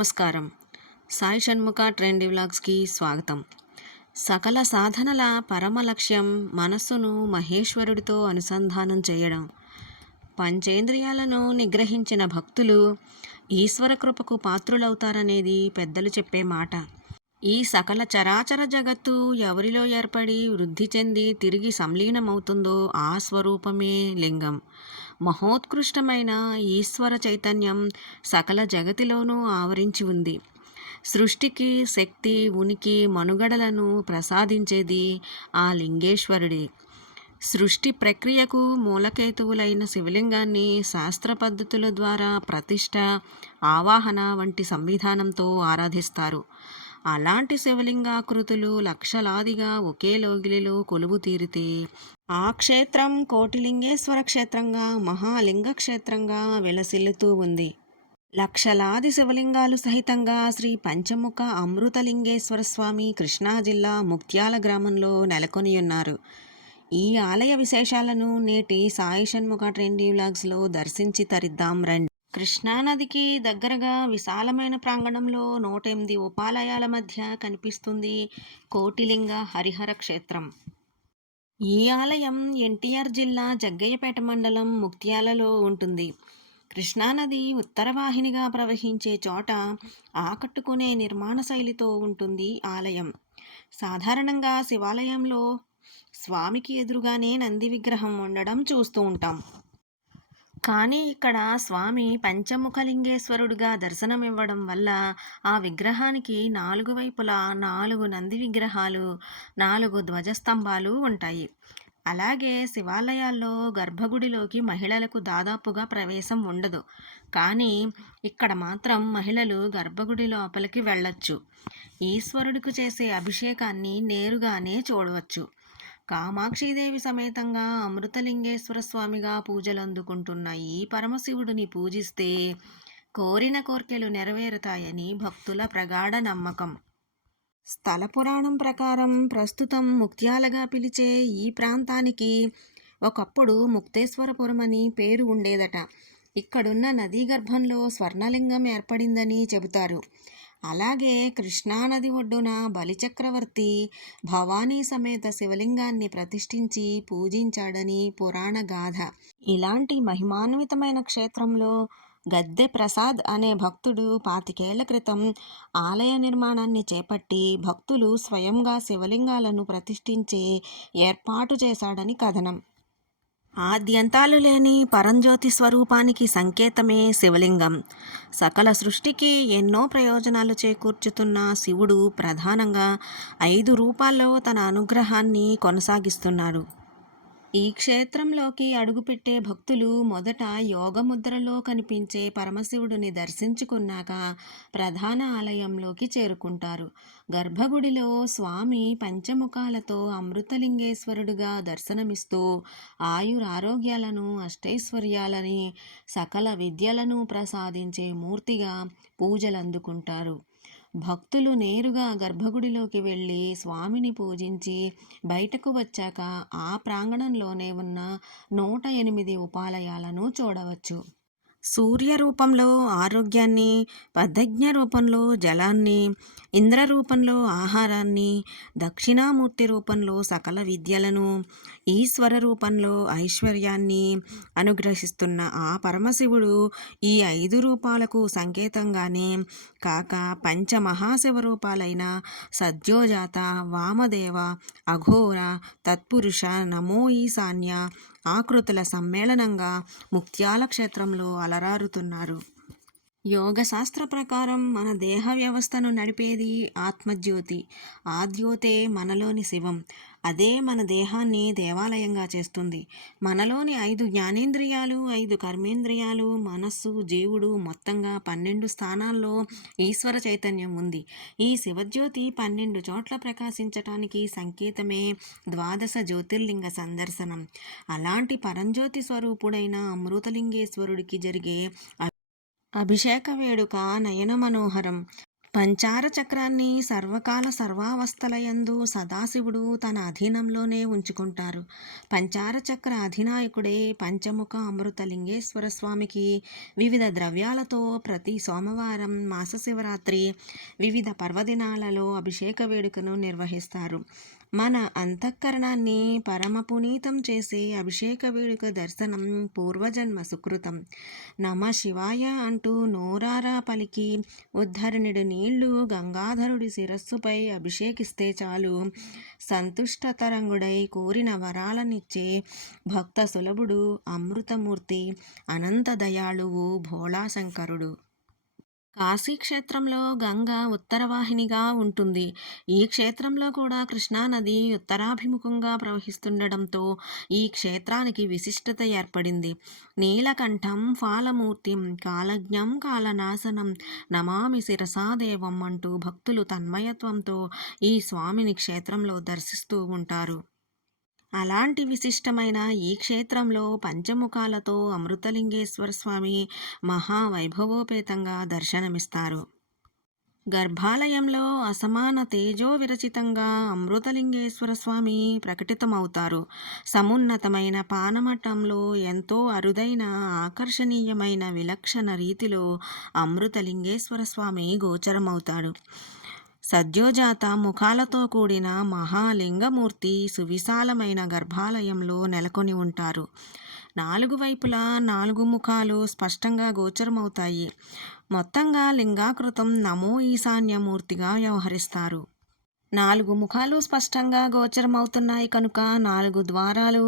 నమస్కారం. సాయి షణ్ముఖ ట్రెండీ వ్లాగ్స్కి స్వాగతం. సకల సాధనల పరమ లక్ష్యం మనస్సును మహేశ్వరుడితో అనుసంధానం చేయడం. పంచేంద్రియాలను నిగ్రహించిన భక్తులు ఈశ్వర కృపకు పాత్రులవుతారనేది పెద్దలు చెప్పే మాట. ఈ సకల చరాచర జగత్తు ఎవరిలో ఏర్పడి వృద్ధి చెంది తిరిగి సంలీనమవుతుందో ఆ స్వరూపమే లింగం. మహోత్కృష్టమైన ఈశ్వర చైతన్యం సకల జగతిలోనూ ఆవరించి ఉంది. సృష్టికి శక్తి, ఉనికి, మనుగడలను ప్రసాదించేది ఆ లింగేశ్వరుడే. సృష్టి ప్రక్రియకు మూలకేతువులైన శివలింగాన్ని శాస్త్ర పద్ధతుల ద్వారా ప్రతిష్ట, ఆవాహన వంటి సంవిధానంతో ఆరాధిస్తారు. అలాంటి శివలింగాకృతులు లక్షలాదిగా ఒకే లోగిలిలో కొలువు తీరితే ఆ క్షేత్రం కోటిలింగేశ్వర క్షేత్రంగా, మహాలింగ క్షేత్రంగా విలసిల్లుతూ ఉంది. లక్షలాది శివలింగాలు సహితంగా శ్రీ పంచముఖ అమృతలింగేశ్వర స్వామి కృష్ణా జిల్లా ముక్త్యాల గ్రామంలో నెలకొనియున్నారు. ఈ ఆలయ విశేషాలను నేటి సాయి షణ్ముఖ ట్రెండీ వ్లాగ్స్లో దర్శించి తరిద్దాం రండి. కృష్ణానదికి దగ్గరగా విశాలమైన ప్రాంగణంలో 108 ఉపాలయాల మధ్య కనిపిస్తుంది కోటిలింగ హరిహర క్షేత్రం. ఈ ఆలయం ఎన్టీఆర్ జిల్లా జగ్గయ్యపేట మండలం ముక్త్యాలలో ఉంటుంది. కృష్ణానది ఉత్తరవాహినిగా ప్రవహించే చోట ఆకట్టుకునే నిర్మాణ శైలితో ఉంటుంది ఆలయం. సాధారణంగా శివాలయంలో స్వామికి ఎదురుగానే నంది విగ్రహం ఉండడం చూస్తూ ఉంటాం. కానీ ఇక్కడ స్వామి పంచముఖలింగేశ్వరుడిగా దర్శనమివ్వడం వల్ల ఆ విగ్రహానికి 4 వైపులా 4 నంది విగ్రహాలు, 4 ధ్వజస్తంభాలు ఉంటాయి. అలాగే శివాలయాల్లో గర్భగుడిలోకి మహిళలకు దాదాపుగా ప్రవేశం ఉండదు. కానీ ఇక్కడ మాత్రం మహిళలు గర్భగుడి లోపలికి వెళ్ళొచ్చు. ఈశ్వరుడికి చేసే అభిషేకాన్ని నేరుగానే చూడవచ్చు. కామాక్షీదేవి సమేతంగా అమృతలింగేశ్వర స్వామిగా పూజలు అందుకుంటున్న ఈ పరమశివుడిని పూజిస్తే కోరిన కోర్కెలు నెరవేరుతాయని భక్తుల ప్రగాఢ నమ్మకం. స్థల పురాణం ప్రకారం ప్రస్తుతం ముక్త్యాలగా పిలిచే ఈ ప్రాంతానికి ఒకప్పుడు ముక్తేశ్వరపురం అని పేరు ఉండేదట. ఇక్కడున్న నదీ గర్భంలో స్వర్ణలింగం ఏర్పడిందని చెబుతారు. అలాగే కృష్ణానది ఒడ్డున బలిచక్రవర్తి భవానీ సమేత శివలింగాన్ని ప్రతిష్ఠించి పూజించాడని పురాణ గాథ. ఇలాంటి మహిమాన్వితమైన క్షేత్రంలో గద్దె ప్రసాద్ అనే భక్తుడు 25 ఏళ్ల క్రితం ఆలయ నిర్మాణాన్ని చేపట్టి భక్తులు స్వయంగా శివలింగాలను ప్రతిష్ఠించే ఏర్పాటు చేశాడని కథనం. ఆద్యంతాలు లేని పరంజ్యోతి స్వరూపానికి సంకేతమే శివలింగం. సకల సృష్టికి ఎన్నో ప్రయోజనాలు చేకూర్చుతున్న శివుడు ప్రధానంగా 5 రూపాల్లో తన అనుగ్రహాన్ని కొనసాగిస్తున్నాడు. ఈ క్షేత్రంలోకి అడుగుపెట్టే భక్తులు మొదట యోగముద్రలో కనిపించే పరమశివుడిని దర్శించుకున్నాక ప్రధాన ఆలయంలోకి చేరుకుంటారు. గర్భగుడిలో స్వామి పంచముఖాలతో అమృతలింగేశ్వరుడిగా దర్శనమిస్తూ ఆయురారోగ్యాలను, అష్టైశ్వర్యాలని, సకల విద్యలను ప్రసాదించే మూర్తిగా పూజలందుకుంటారు. భక్తులు నేరుగా గర్భగుడిలోకి వెళ్ళి స్వామిని పూజించి బయటకు వచ్చాక ఆ ప్రాంగణంలోనే ఉన్న 108 ఉపాలయాలను చూడవచ్చు. సూర్య రూపంలో ఆరోగ్యాన్ని, పదజ్ఞ రూపంలో జలాన్ని, ఇంద్ర రూపంలో ఆహారాన్ని, దక్షిణామూర్తి రూపంలో సకల విద్యలను, ఈశ్వర రూపంలో ఐశ్వర్యాన్ని అనుగ్రహిస్తున్న ఆ పరమశివుడు ఈ 5 రూపాలకు సంకేతంగానే కాక పంచమహాశివ రూపాలైన సద్యోజాత, వామదేవ, అఘోర, తత్పురుష, నమో ఈశాన్య ఆకృతుల సమ్మేళనంగా ముక్త్యాల క్షేత్రంలో అలరారుతున్నారు. యోగశాస్త్ర ప్రకారం మన దేహ వ్యవస్థను నడిపేది ఆత్మజ్యోతి. ఆ జ్యోతే మనలోని శివం. అదే మన దేహాన్ని దేవాలయంగా చేస్తుంది. మనలోని 5 జ్ఞానేంద్రియాలు, 5 కర్మేంద్రియాలు, మనస్సు, జీవుడు మొత్తంగా 12 స్థానాల్లో ఈశ్వర చైతన్యం ఉంది. ఈ శివజ్యోతి 12 చోట్ల ప్రకాశించటానికి సంకేతమే 12 జ్యోతిర్లింగ సందర్శనం. అలాంటి పరంజ్యోతి స్వరూపుడైన అమృతలింగేశ్వరుడికి జరిగే అభిషేక వేడుక నయన మనోహరం. పంచార చక్రాన్ని సర్వకాల సర్వావస్థలయందు సదాశివుడు తన అధీనంలోనే ఉంచుకుంటారు. పంచార చక్ర అధినాయకుడే పంచముఖ అమృతలింగేశ్వర స్వామికి వివిధ ద్రవ్యాలతో ప్రతి సోమవారం, మాసశివరాత్రి, వివిధ పర్వదినాలలో అభిషేక వేడుకను నిర్వహిస్తారు. మన అంతఃకరణాన్ని పరమ పునీతం చేసే అభిషేక వేడుక దర్శనం పూర్వజన్మ సుకృతం. నమ శివాయ అంటూ నోరారా పలికి ఉద్ధరణుడి నీళ్లు గంగాధరుడి శిరస్సుపై అభిషేకిస్తే చాలు, సంతుష్టతరంగుడై కోరిన వరాలనిచ్చే భక్త సులభుడు, అమృతమూర్తి, అనంత దయాళువు భోళాశంకరుడు. కాశీక్షేత్రంలో గంగ ఉత్తరవాహినిగా ఉంటుంది. ఈ క్షేత్రంలో కూడా కృష్ణానది ఉత్తరాభిముఖంగా ప్రవహిస్తుండడంతో ఈ క్షేత్రానికి విశిష్టత ఏర్పడింది. నీలకంఠం ఫాలమూర్తిం కాలజ్ఞం కాలనాశనం నమామి శిరసాదేవం అంటూ భక్తులు తన్మయత్వంతో ఈ స్వామిని క్షేత్రంలో దర్శిస్తూ ఉంటారు. అలాంటి విశిష్టమైన ఈ క్షేత్రంలో పంచముఖాలతో అమృతలింగేశ్వర స్వామి మహావైభవోపేతంగా దర్శనమిస్తారు. గర్భాలయంలో అసమాన తేజో విరచితంగా అమృతలింగేశ్వర స్వామి ప్రకటితమవుతారు. సమున్నతమైన పానమఠంలో ఎంతో అరుదైన, ఆకర్షణీయమైన విలక్షణ రీతిలో అమృతలింగేశ్వర స్వామి గోచరమవుతాడు. సద్యోజాత ముఖాలతో కూడిన మహాలింగమూర్తి సువిశాలమైన గర్భాలయంలో నెలకొని ఉంటారు. 4 వైపులా 4 ముఖాలు స్పష్టంగా గోచరమవుతాయి. మొత్తంగా లింగాకృతం నమో ఈశాన్యమూర్తిగా వ్యవహరిస్తారు. 4 ముఖాలు స్పష్టంగా గోచరమవుతున్నాయి కనుక 4 ద్వారాలు,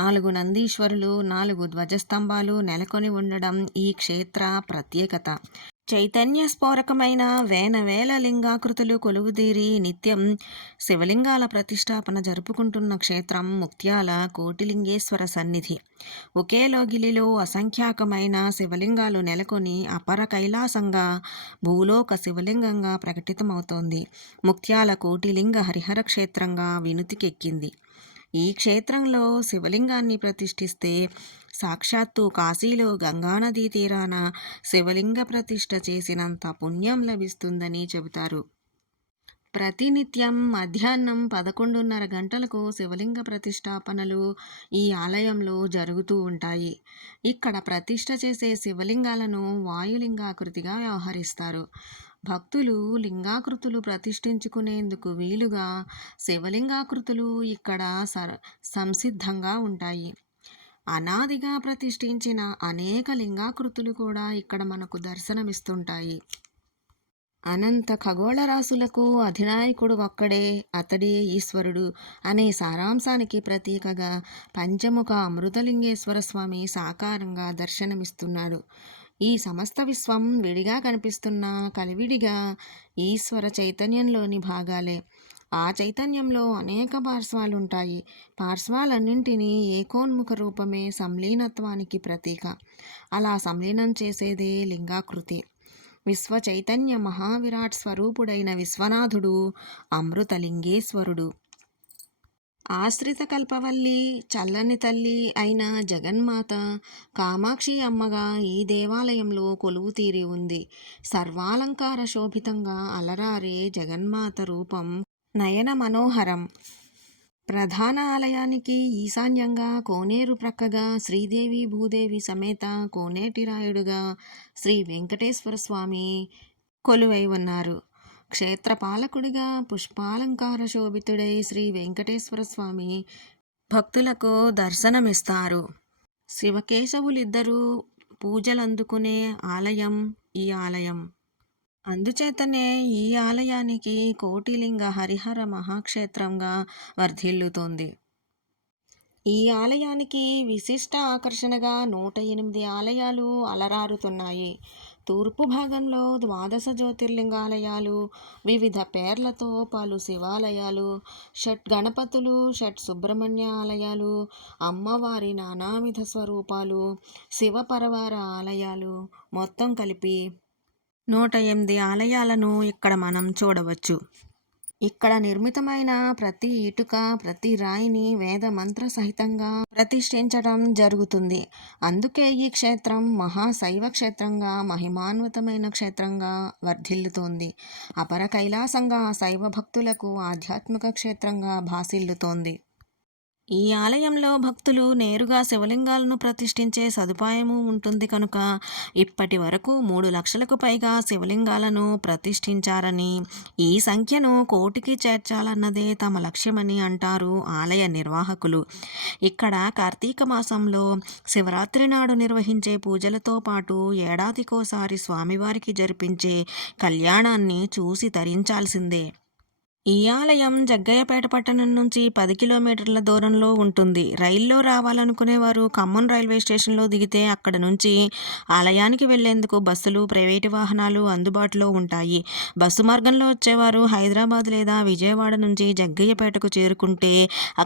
4 నందీశ్వరులు, 4 ధ్వజస్తంభాలు నెలకొని ఉండడం ఈ క్షేత్ర ప్రత్యేకత. చైతన్య స్ఫోరకమైన వేల లింగాకృతులు కొలువుదీరి నిత్యం శివలింగాల ప్రతిష్టాపన జరుపుకుంటున్న క్షేత్రం ముక్త్యాల కోటిలింగేశ్వర సన్నిధి. ఒకే లోగిలిలో అసంఖ్యాకమైన శివలింగాలు నెలకొని అపర కైలాసంగా, భూలోక శివలింగంగా ప్రకటితమవుతోంది. ముక్త్యాల కోటిలింగ హరిహర క్షేత్రంగా వినుతికెక్కింది. ఈ క్షేత్రంలో శివలింగాన్ని ప్రతిష్ఠిస్తే సాక్షాత్తు కాశీలో గంగానదీ తీరాన శివలింగ ప్రతిష్ఠ చేసినంత పుణ్యం లభిస్తుందని చెబుతారు. ప్రతినిత్యం మధ్యాహ్నం 11:30 గంటలకు శివలింగ ప్రతిష్టాపనలు ఈ ఆలయంలో జరుగుతూ ఉంటాయి. ఇక్కడ ప్రతిష్ఠ చేసే శివలింగాలను వాయులింగాకృతిగా వ్యవహరిస్తారు. భక్తులు లింగాకృతులు ప్రతిష్ఠించుకునేందుకు వీలుగా శివలింగాకృతులు ఇక్కడ సంసిద్ధంగా ఉంటాయి. అనాదిగా ప్రతిష్ఠించిన అనేక లింగాకృతులు కూడా ఇక్కడ మనకు దర్శనమిస్తుంటాయి. అనంత ఖగోళ రాశులకు అధినాయకుడు ఒక్కడే, అతడే ఈశ్వరుడు అనే సారాంశానికి ప్రతీకగా పంచముఖ అమృతలింగేశ్వర స్వామి సాకారంగా దర్శనమిస్తున్నాడు. ఈ సమస్త విశ్వం విడిగా కనిపిస్తున్న కలివిడిగా ఈశ్వర చైతన్యంలోని భాగాలే. ఆ చైతన్యంలో అనేక పార్శ్వాలుంటాయి. పార్శ్వాలన్నింటినీ ఏకోన్ముఖ రూపమే సంలీనత్వానికి ప్రతీక. అలా సంలీనం చేసేదే లింగాకృతి. విశ్వ చైతన్య మహావిరాట్ స్వరూపుడైన విశ్వనాథుడు అమృతలింగేశ్వరుడు. ఆశ్రిత కల్పవల్లి, చల్లని తల్లి అయిన జగన్మాత కామాక్షి అమ్మగా ఈ దేవాలయంలో కొలువు తీరి ఉంది. సర్వాలంకార శోభితంగా అలరారే జగన్మాత రూపం నయన మనోహరం. ప్రధాన ఆలయానికి ఈశాన్యంగా కోనేరు ప్రక్కగా శ్రీదేవి భూదేవి సమేత కోనేటిరాయుడుగా శ్రీ వెంకటేశ్వర స్వామి కొలువై ఉన్నారు. క్షేత్రపాలకుడిగా పుష్పాలంకార శోభితుడై శ్రీ వెంకటేశ్వర స్వామి భక్తులకు దర్శనమిస్తారు. శివకేశవులిద్దరూ పూజలందుకునే ఆలయం ఈ ఆలయం. అందుచేతనే ఈ ఆలయానికి కోటిలింగ హరిహర మహాక్షేత్రంగా వర్ధిల్లుతోంది. ఈ ఆలయానికి విశిష్ట ఆకర్షణగా 108 ఆలయాలు అలరారుతున్నాయి. తూర్పు భాగంలో 12 జ్యోతిర్లింగాలయాలు, వివిధ పేర్లతో పలు శివాలయాలు, షట్ గణపతులు, షట్ సుబ్రహ్మణ్య ఆలయాలు, అమ్మవారి నానావిధ స్వరూపాలు, శివపరవార ఆలయాలు మొత్తం కలిపి 108 ఆలయాలను ఇక్కడ మనం చూడవచ్చు. ఇక్కడ నిర్మితమైన ప్రతి ఇటుక, ప్రతి రాయిని వేద మంత్ర సహితంగా ప్రతిష్ఠించడం జరుగుతుంది. అందుకే ఈ క్షేత్రం మహాశైవ క్షేత్రంగా, మహిమాన్వితమైన క్షేత్రంగా వర్ధిల్లుతోంది. అపర కైలాసంగా శైవ భక్తులకు ఆధ్యాత్మిక క్షేత్రంగా భాసిల్లుతోంది. ఈ ఆలయంలో భక్తులు నేరుగా శివలింగాలను ప్రతిష్ఠించే సదుపాయము ఉంటుంది కనుక ఇప్పటి వరకు 3 లక్షలకు పైగా శివలింగాలను ప్రతిష్ఠించారని, ఈ సంఖ్యను కోటికి చేర్చాలన్నదే తమ లక్ష్యమని అంటారు ఆలయ నిర్వాహకులు. ఇక్కడ కార్తీక మాసంలో శివరాత్రి నాడు నిర్వహించే పూజలతో పాటు ఏడాదికోసారి స్వామివారికి జరిపించే కళ్యాణాన్ని చూసి తరించాల్సిందే. ఈ ఆలయం జగ్గయ్యపేట పట్టణం నుంచి 10 కిలోమీటర్ల దూరంలో ఉంటుంది. రైల్లో రావాలనుకునేవారు ఖమ్మం రైల్వే స్టేషన్లో దిగితే అక్కడ నుంచి ఆలయానికి వెళ్లేందుకు బస్సులు, ప్రైవేటు వాహనాలు అందుబాటులో ఉంటాయి. బస్సు మార్గంలో వచ్చేవారు హైదరాబాద్ లేదా విజయవాడ నుంచి జగ్గయ్యపేటకు చేరుకుంటే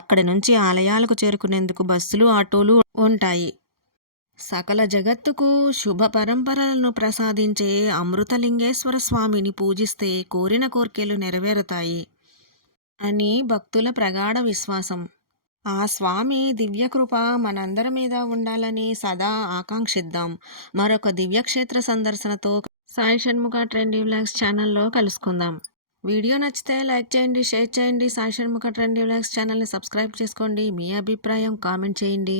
అక్కడి నుంచి ఆలయాలకు చేరుకునేందుకు బస్సులు, ఆటోలు ఉంటాయి. సకల జగత్తుకు శుభ పరంపరలను ప్రసాదించే అమృతలింగేశ్వర స్వామిని పూజిస్తే కోరిన కోర్కెలు నెరవేరుతాయి అని భక్తుల ప్రగాఢ విశ్వాసం. ఆ స్వామి దివ్యకృప మనందరి మీద ఉండాలని సదా ఆకాంక్షిద్దాం. మరొక దివ్యక్షేత్ర సందర్శనతో సాయి షణ్ముఖ ట్రెండీ వ్లాగ్స్ ఛానల్లో కలుసుకుందాం. వీడియో నచ్చితే లైక్ చేయండి, షేర్ చేయండి. సాయి షణ్ముఖ ట్రెండీ వ్లాగ్స్ ఛానల్ని సబ్స్క్రైబ్ చేసుకోండి. మీ అభిప్రాయం కామెంట్ చేయండి.